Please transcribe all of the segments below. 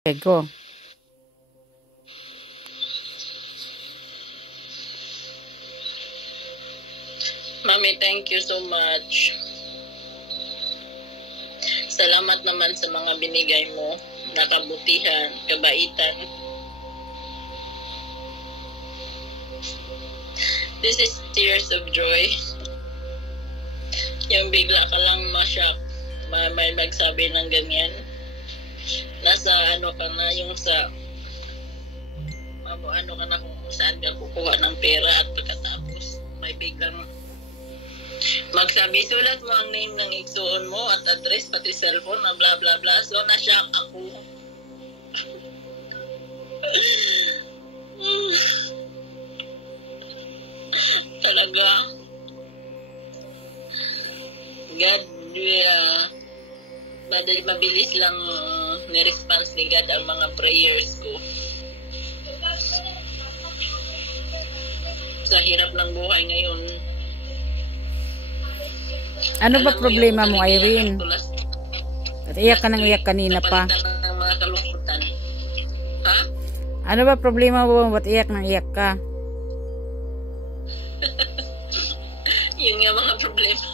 Okay, go. Mami, thank you so much. Salamat naman sa mga binigay mo na kabutihan, kabaitan. This is tears of joy. Yung bigla ka lang ma-shock, may magsabi ng ganyan. Nasa ano ka na, yung sa ano ka na kung saan ka kukuha ng pera at pagkatapos may biglang magsabi, sulat mo ang name ng igsuon mo at address pati cellphone na bla bla bla. So na-shock ako. Talaga. God, mabilis lang ni-response ni God ang mga prayers ko. Sa hirap ng buhay ngayon. Ano ba problema mo, Irene? At iyak ka nang iyak kanina pa. Ng mga kalungkutan. Ha? Ano ba problema mo? Ba't iyak nang iyak ka? Yun nga mga problema.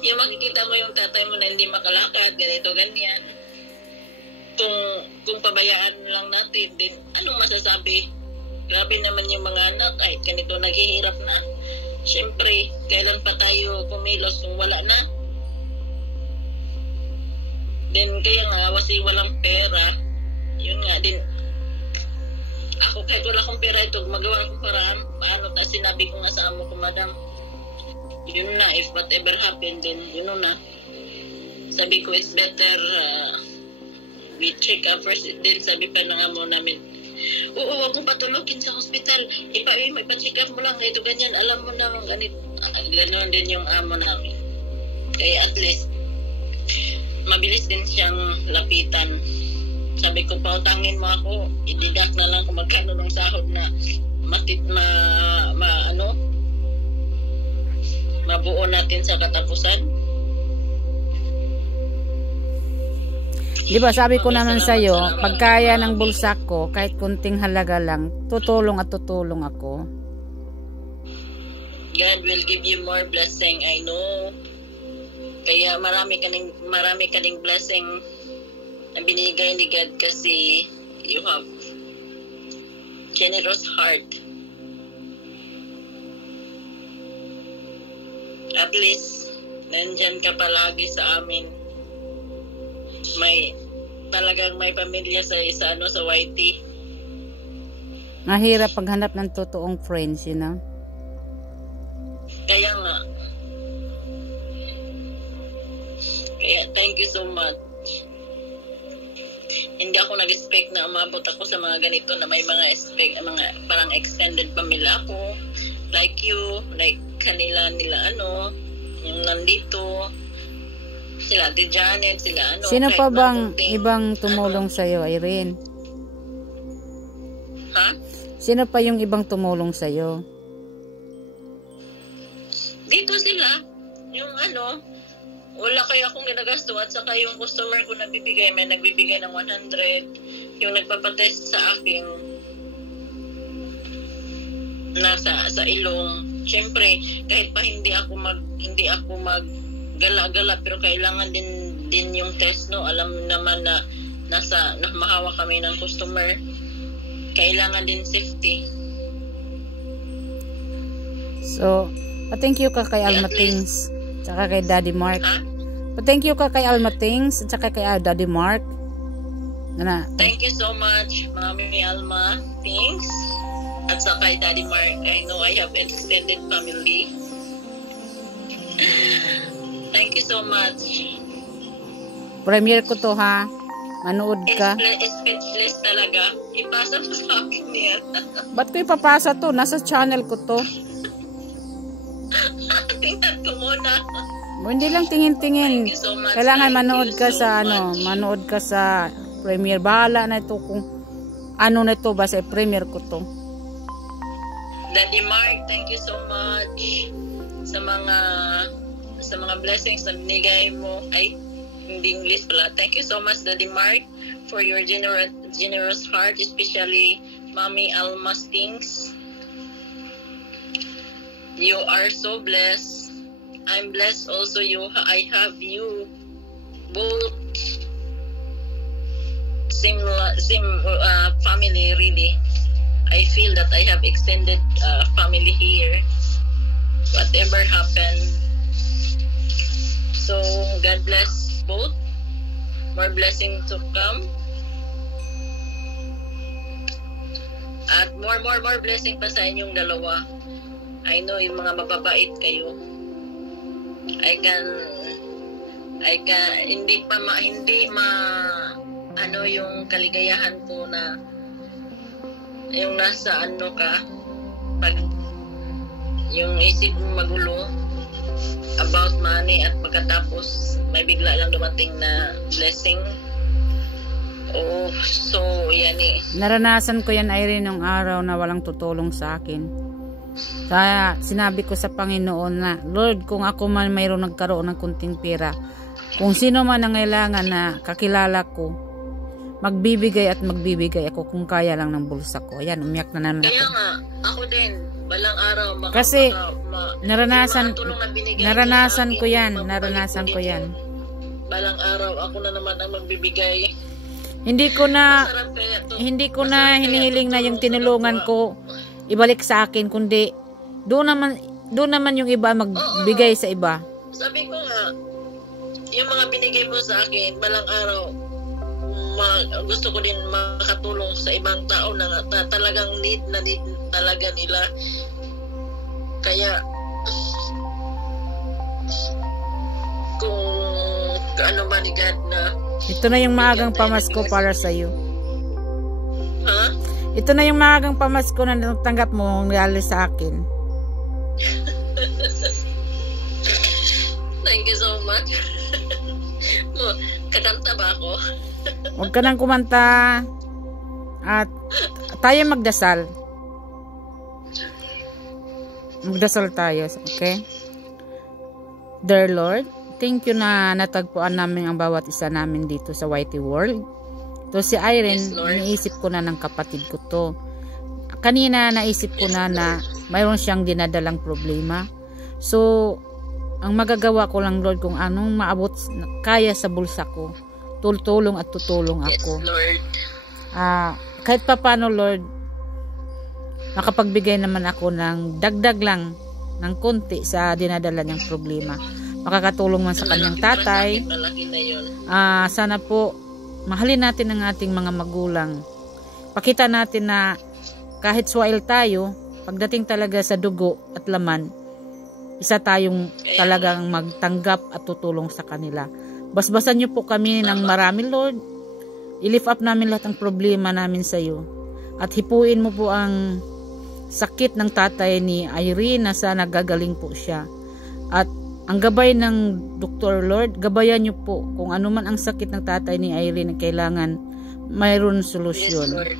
Yung makikita mo yung tatay mo na hindi makalakad, ganito, ganyan. Kung pabayaan lang natin, din anong masasabi? Grabe naman yung mga anak, ay ganito naghihirap na. Siyempre, kailan pa tayo kumilos kung wala na? Then, kaya nga, kasi walang pera, yun nga din. Ako, kahit wala akong pera ito, magawa akong paraan. Paano? Tapos sinabi ko nga sa amo ko, madam, yun na, if whatever happened, then yun na. Sabi ko, it's better we check up first. Then sabi pa ng amo namin, oo, huwag mong patulogin sa hospital. May pa-check up mo lang, ito ganyan. Alam mo naman, ganito. Ganon din yung amo namin. Kaya at least, mabilis din siyang lapitan. Sabi ko, pautangin mo ako, i-deduct na lang kung magkano ng sahod na mabuo natin sa katapusan. Di ba sabi ko naman sa'yo, pagkaya ng bulsa ko, kahit kunting halaga lang, tutulong ako. God will give you more blessing, I know. Kaya marami ka ding blessing na binigay ni God kasi you have generous heart. At least, nandyan ka palagi sa amin. Talagang may pamilya sa YT. Mahirap paghanap ng totoong friends, you know? Kaya nga. Kaya thank you so much. Hindi ako nag-expect na umabot ako sa mga ganito na may mga parang extended pamilya ako. Like you, like kanila yung nandito. Sila Ate Janet, sila Sino pa bang ibang tumulong sa'yo, Irene? Ha? Sino pa yung ibang tumulong sa'yo? Dito sila. Yung wala kaya akong ginagasto at saka yung customer ko nagbibigay, may nagbibigay ng 100. Yung nagpapatest sa akin sa ilong. Siyempre, kahit pa hindi ako maggala-gala, pero kailangan din yung test, no? Alam naman na mahawa kami ng customer. Kailangan din safety. So, thank you ka kay Alma Things, tsaka kay Daddy Mark. Ha? Thank you ka kay Alma Things, tsaka kay Daddy Mark. Thank you so much, Mami Alma Things. At sa kay Daddy Mark, I know I have extended family. Thank you so much. Premiere ko to, ha? Manood ka. Speechless talaga. Ipasa mo sa akin yan. Ba't ko ipapasa to? Nasa channel ko to. Tingnan ko muna. Hindi lang tingin-tingin. So kailangan manood ka sa manood ka sa premiere. Bahala na ito kung ano na ito, basta premiere ko to. Daddy Mark, thank you so much sa mga blessings na binigay mo. Hindi English pala. Thank you so much, Daddy Mark, for your generous heart, especially Mommy Alma Stings. You are so blessed. I'm blessed also. I have you both same family, really. I feel that I have extended family here. Whatever happened. So God bless both. More blessing to come. At more blessing pa sa inyong dalawa. I know yung mga mababait kayo. Hindi ano yung kaligayahan ko na yung nasa ano ka, pag yung isip mo magulo about money at pagkatapos may bigla lang dumating na blessing. Oh, so yan eh. Naranasan ko yan, Irene, nung araw na walang tutulong sa akin. Kaya sinabi ko sa Panginoon na, Lord, kung ako man mayroon nagkaroon ng kunting pera, kung sino man ang kailangan na kakilala ko, magbibigay ako kung kaya lang ng bulsa ko. Ayan, umiyak na naman ako. Kaya nga, ako din, balang araw kasi naranasan ko yan. Balang araw ako na naman ang magbibigay. Hindi ko na hinihiling na yung tinulungan ko ibalik sa akin, kundi doon naman yung iba magbigay sa iba. Sabi ko nga, yung mga binigay mo sa akin, balang araw gusto ko din makatulong sa ibang tao na talagang need talaga nila. Kaya kung ano ba ni God na ito na yung maagang pamasko para sa iyo. Ha? Ito na yung maagang pamasko na natanggap mo ng sa akin. Thank you so much. Kadanta ba ako? Huwag ka nang kumanta. At tayo magdasal. Magdasal tayo, okay? Dear Lord, thank you na natagpuan namin ang bawat isa namin dito sa Whitey World. To si Irene, yes, iniisip ko na ng kapatid ko to. Kanina naisip ko na mayroon siyang dinadalang problema. So, ang magagawa ko lang, Lord, kung anong maabot kaya sa bulsa ko, tutulong ako. Yes, Lord. Kahit pa paano, Lord, makapagbigay naman ako ng dagdag lang ng konti sa dinadala niyang problema. Makakatulong man sa kanyang tatay. Sana po mahalin natin ang ating mga magulang. Pakita natin na kahit swail tayo, pagdating talaga sa dugo at laman, isa tayong talagang magtanggap at tutulong sa kanila. Basbasan niyo po kami ng marami, Lord. I-lift up namin lahat ng problema namin sa iyo. At hipuin mo po ang sakit ng tatay ni Irene na sana gagaling po siya. At ang gabay ng Dr. Lord, gabayan niyo po kung ano man ang sakit ng tatay ni Irene na kailangan mayroon solusyon. Yes,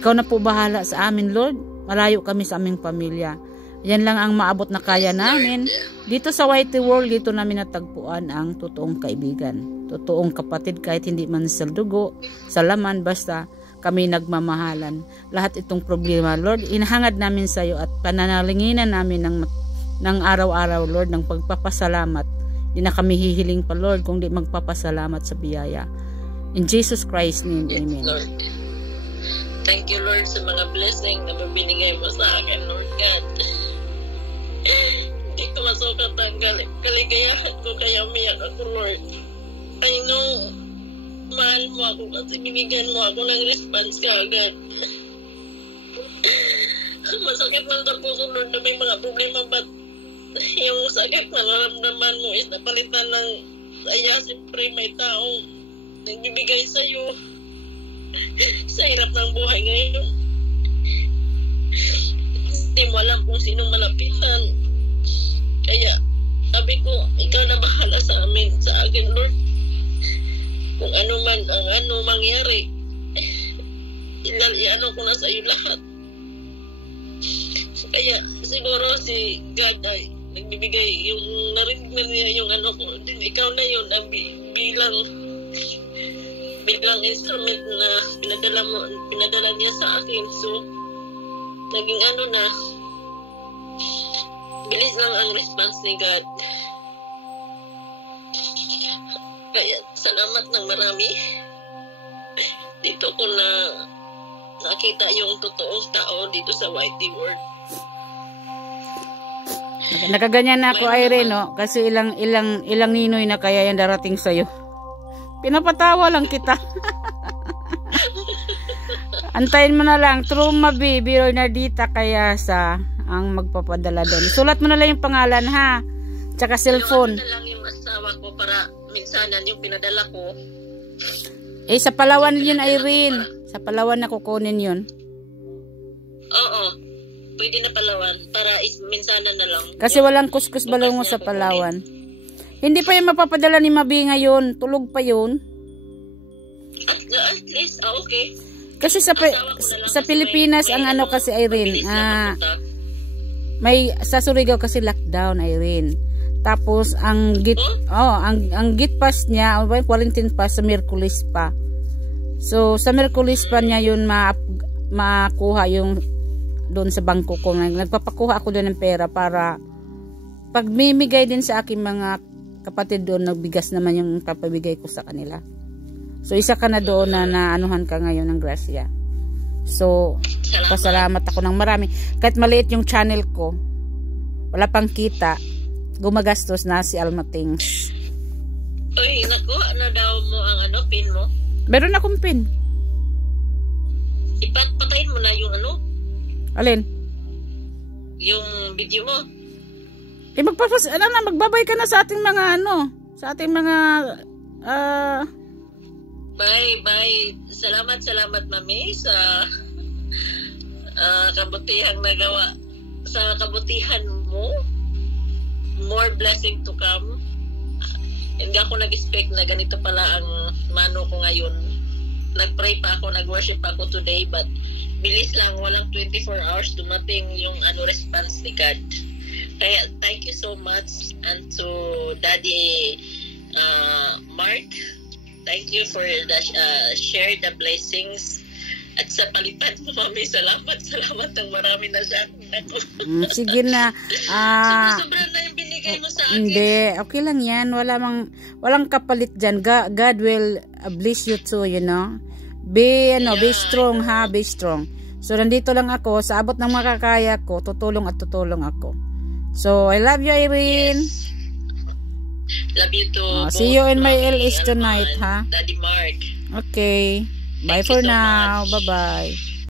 ikaw na po bahala sa amin, Lord. Malayo kami sa aming pamilya. Yan lang ang maabot na kaya namin. Dito sa Whitey World, dito namin natagpuan ang totoong kaibigan. Totoong kapatid kahit hindi man sa dugo, sa laman, basta kami nagmamahalan. Lahat itong problema, Lord, inahangad namin sa iyo at pananalinginan namin ng araw-araw, Lord, ng pagpapasalamat. Di na kami hihiling pa, Lord, kung di magpapasalamat sa biyaya. In Jesus Christ's name, amen. Lord. Thank you, Lord, sa mga blessing na mabinigay mo sa akin, Lord God. Hindi ko masukat ang kaligayahan ko, kaya umiyak ako, Lord. I know, mahal mo ako kasi binigyan mo ako ng response ka agad. Masakit man sa puso, Lord, na may mga problema, but yung sakit na naramdaman mo is napalitan ng saya. Siyempre may taong nagbibigay sa'yo sa hirap ng buhay ngayon. Hindi mo alam kung sinong malapitan. Kaya sabi ko, ikaw na bahala sa akin, Lord. Kung ano man ang mangyari, iano ko na sa iyo lahat. Kaya siguro si God ay nagbibigay yung narinig na niya yung ko. Din ikaw na yun ang bilang instrument na pinadala niya sa akin. So, naging ano na, bilis lang ang response ni God. Kaya, salamat ng marami. Dito ko na nakita yung totoong tao dito sa YT World. Nakaganyan na ako, Irene, no? Kasi ilang ninoy na kaya yan darating sa'yo. Pinapatawa lang kita. Antayin mo na lang. True Mabi, Biro Nardita kaya sa ang magpapadala doon. Sulat mo na lang yung pangalan, ha? Tsaka cellphone. Na lang yung asawa ko para minsanan yung pinadala ko. Eh, sa Palawan yun, Irene. Sa Palawan na kukunin yun. Oo. Pwede na Palawan. Para minsanan na lang. Kasi walang kuskus balongo sa Palawan. Hindi pa yung mapapadala ni Mabi ngayon. Tulog pa yun. At least, okay. Kasi sa Pilipinas, ang ano kasi, Irene, may sa Surigao kasi lockdown, Irene. Tapos ang git pass niya, o quarantine pass sa Miyerkules pa. So sa Miyerkules pa niya yun makuha yung doon sa bangko ko. Nagpapakuha ako doon ng pera para pagmimigay din sa aking mga kapatid doon, nagbigas naman yung papabigay ko sa kanila. So isa ka na doon na naanuhan ka ngayon ng grasya. So pasalamat ako ng marami. Kahit maliit yung channel ko, wala pang kita, gumagastos na si Alma Things. Uy, nakuha na daw mo ang pin mo? Meron akong pin. Ipatayin mo na yung Alin? yung video mo. Eh magbabay ka na sa ating mga sa ating mga Bye. Salamat Mami sa kabutihang nagawa. Sa kabutihan mo, more blessing to come. Hindi ako nag-expect na ganito pala ang mano ko ngayon. Nag-pray pa ako, nag-worship ako today, but bilis lang, walang 24 hours dumating yung response ni God. Kaya thank you so much, and to Daddy Mark, thank you for the share the blessings. At sa palitan mo, Mami, salamat ng marami na sa ako. Sige na. Sobra na yung binigay mo sa akin. Hindi, okay lang yan. Walang kapalit dyan. God will bless you too, you know. Be strong, ha? Be strong. So, nandito lang ako. Sa abot ng makakaya ko, tutulong ako. So, I love you, Irene. Yes. Love you too. See you in my LS tonight, ha? Daddy Mark. Okay. Bye for now. Bye-bye.